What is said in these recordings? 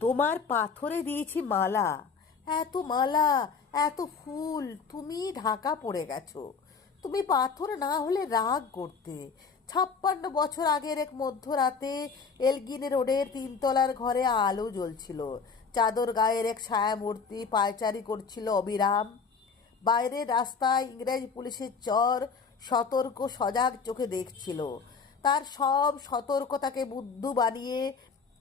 তোমার পাথরে দিয়েছি মালা। এত মালা, এত ফুল তুমি ঢাকা পড়ে গেছো। তুমি পাথর না হলে রাগ করতে। ছাপ্পান্ন বছর আগের এক মধ্যরাতে এলগিন রোডের তিনতলার ঘরে আলো জ্বলছিল। চাদর গায়ের এক ছায়ামূর্তি পায়চারি করছিল অবিরাম। বাইরের রাস্তায় ইংরেজ পুলিশের চর সতর্ক সজাগ চোখে দেখছিল। তার সব সতর্কতাকে বুদ্ধ বানিয়ে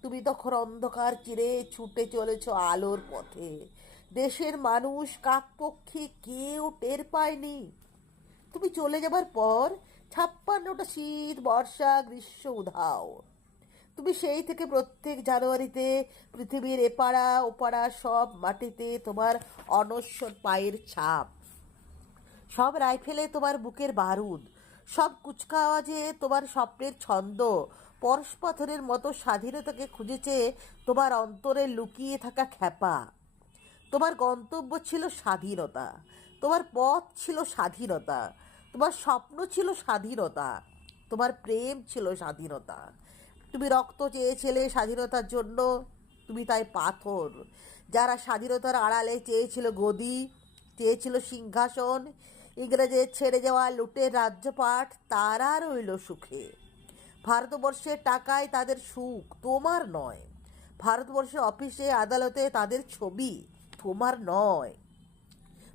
তুমি তখন অন্ধকার চিরে ছুটে চলেছ আলোর পথে। দেশের মানুষ, কাকপক্ষে কেউ টের পায়নি। তুমি চলে যাবার পর ছাপ্পান্নটা শীত, বর্ষা, গ্রীষ্ম, উধাও। তুমি সেই থেকে প্রত্যেক জানুয়ারিতে পৃথিবীর এপাড়া, ওপাড়া, সব মাটিতে তোমার অনশ্বর পায়ের ছাপ। সব রাইফেলে তোমার বুকের বারুদ। সব কুচকাওয়াজে তোমার স্বপ্নের ছন্দ। পরশপাথরের মতো স্বাধীনতাকে খুঁজেছে তোমার অন্তরে লুকিয়ে থাকা খ্যাপা। তোমার গন্তব্য ছিল স্বাধীনতা। তোমার পথ ছিল স্বাধীনতা। তোমার স্বপ্ন ছিল স্বাধীনতা। তোমার প্রেম ছিল স্বাধীনতা। তুমি রক্ত চেয়েছিলে স্বাধীনতার জন্য। তুমি তাই পাথর। যারা স্বাধীনতার আড়ালে চেয়েছিল গদি, চেয়েছিল সিংহাসন, ইংরেজের ছেড়ে যাওয়া লুটের রাজ্যপাট তারা রইল সুখে। ভারতবর্ষের টাকায় তাদের সুখ তোমার নয়। ভারতবর্ষের অফিসে, আদালতে তাদের ছবি তোমার নয়।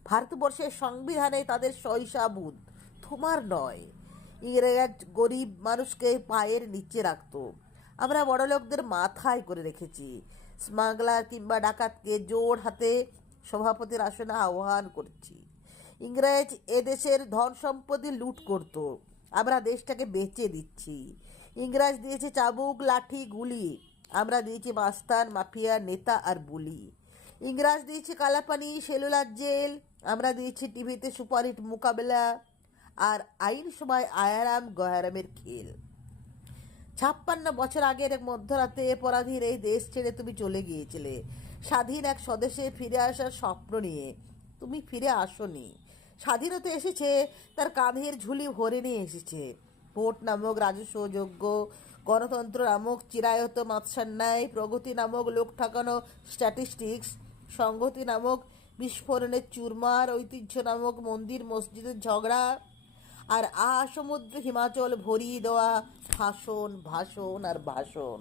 ভারতবর্ষের সংবিধানে তাদের শৈশাবুদ তোমার নয়। ইংরেজ গরিব মানুষকে পায়ের নিচে রাখতো। আমরা বড়লোকদের মাথায় করে রেখেছি। স্মাগলার কিংবা ডাকাতকে জোর হাতে সভাপতির আসনে আহ্বান করছি। ইংরেজ এদেশের ধন সম্পত্তি লুট করত। আমরা দেশটাকে বেচে দিচ্ছি। ইংরেজ দিয়েছে চাবুক, লাঠি, গুলি। আমরা দিয়েছি মাস্তান, মাফিয়া, নেতা আর বুলি। ইংরাজ দিয়েছে কালাপানি, সেলুলার জেল। আমরা দিয়েছি টিভিতে সুপারহিট মোকাবেলা আর আইন সময় আয়ারাম গয়ারামের খেল। ছাপ্পান্ন বছর আগের এক মধ্যরাতে পরাধীর এই দেশ ছেড়ে তুমি চলে গিয়েছিলে। স্বাধীন এক স্বদেশে ফিরে আসার স্বপ্ন নিয়ে। তুমি ফিরে আসনি। স্বাধীনতা এসেছে, তার কাঁধের ঝুলি ভরে নিয়ে এসেছে। ভোট নামক রাজস্ব যোগ্য গণতন্ত্র নামক চিরায়ত মাৎসান্যায়, প্রগতি নামক লোক ঠাকানো স্ট্যাটিস্টিক্স সংগতি নামক বিস্ফোরণের চুরমার, ঐতিহ্য নামক মন্দির মসজিদের ঝগড়া আর আ সমুদ্র হিমাচল ভরিয়ে দেওয়া ভাষণ ভাষণ আর ভাষণ।